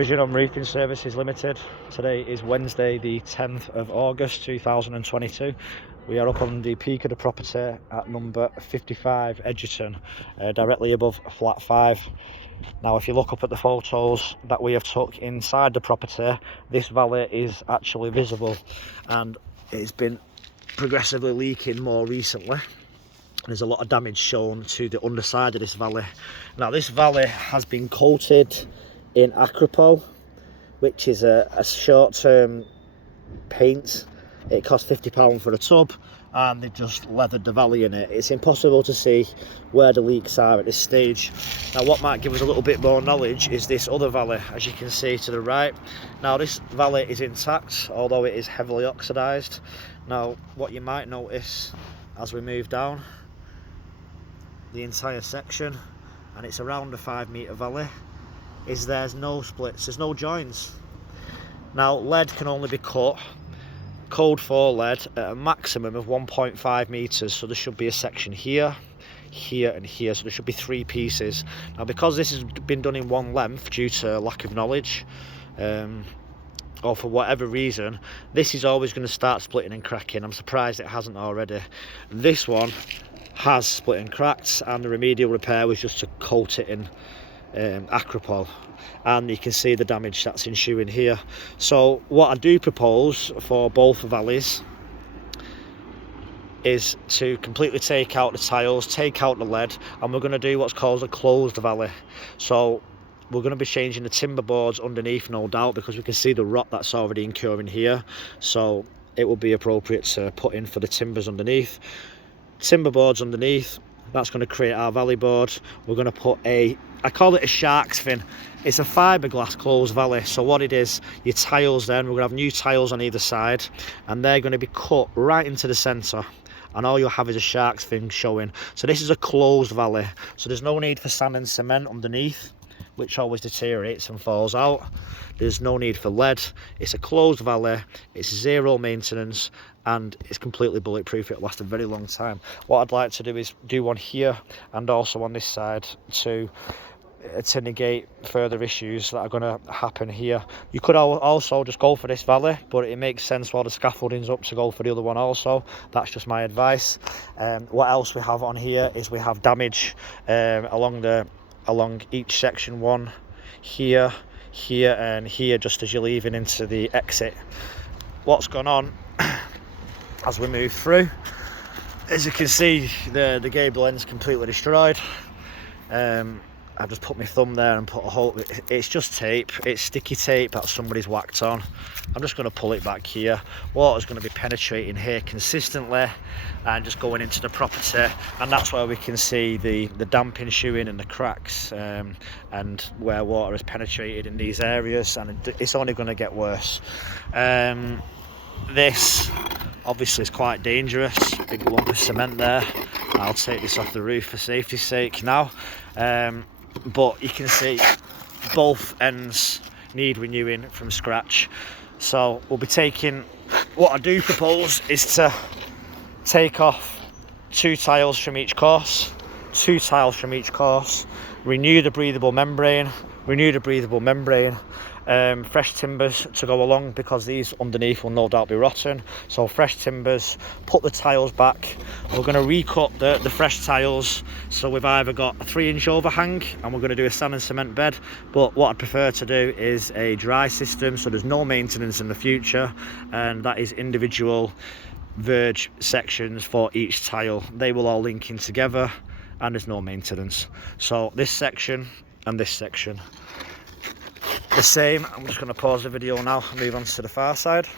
Vision on Roofing Services Limited. Today is Wednesday the 10th of August 2022. We are up on the peak of the property at number 55 Edgerton, directly above flat 5. Now if you look up at the photos that we have took inside the property, this valley is actually visible and it's been progressively leaking more recently. There's a lot of damage shown to the underside of this valley. Now this valley has been coated in Acropol, which is a short-term paint. It costs £50 for a tub and they've just leathered the valley in it. It's impossible to see where the leaks are at this stage. Now what might give us a little bit more knowledge is this other valley, as you can see to the right. Now this valley is intact, although it is heavily oxidised. Now what you might notice as we move down the entire section, and it's around a 5-metre valley, is there's no splits, there's no joins. Now lead can only be cut, code for lead, at a maximum of 1.5 metres, so there should be a section here, here and here, so there should be 3 pieces. Now because this has been done in one length due to lack of knowledge, or for whatever reason, this is always going to start splitting and cracking. I'm surprised it hasn't already. This one has split and cracked, and the remedial repair was just to coat it in Acropol, and you can see the damage that's ensuing here. So what I do propose for both valleys is to completely take out the tiles, take out the lead, and we're going to do what's called a closed valley. So we're going to be changing the timber boards underneath, no doubt, because we can see the rot that's already incurring here, so it will be appropriate to put in for the timbers underneath. Timber boards underneath, that's going to create our valley board. We're going to put I call it a shark's fin. It's a fiberglass closed valley. So what it is, your tiles then, we're going to have new tiles on either side, and they're going to be cut right into the centre, and all you'll have is a shark's fin showing. So this is a closed valley, so there's no need for sand and cement underneath, which always deteriorates and falls out. There's no need for lead. It's a closed valley, it's zero maintenance, and it's completely bulletproof. It'll last a very long time. What I'd like to do is do one here and also on this side to negate further issues that are going to happen here. You could also just go for this valley, but it makes sense while the scaffolding's up to go for the other one also. That's just my advice. What else we have on here is we have damage along each section, one here, here and here, just as you're leaving into the exit. What's gone on as we move through, as you can see, the gable end's completely destroyed. I've just put my thumb there and put a hole. It's just tape, it's sticky tape that somebody's whacked on. I'm just going to pull it back here. Water's going to be penetrating here consistently and just going into the property, and that's where we can see the damp ensuing and the cracks, and where water has penetrated in these areas, and it's only going to get worse. This obviously is quite dangerous. Big lump of cement there. I'll take this off the roof for safety's sake now. But you can see both ends need renewing from scratch. So we'll be taking, what I do propose is to take off 2 tiles from each course, renew the breathable membrane, fresh timbers to go along, because these underneath will no doubt be rotten. So fresh timbers, put the tiles back. We're going to recut the fresh tiles, so we've either got a 3-inch overhang and we're going to do a sand and cement bed, but what I'd prefer to do is a dry system, so there's no maintenance in the future, and that is individual verge sections for each tile. They will all link in together and there's no maintenance. So this section and this section the same. I'm just going to pause the video now and move on to the far side.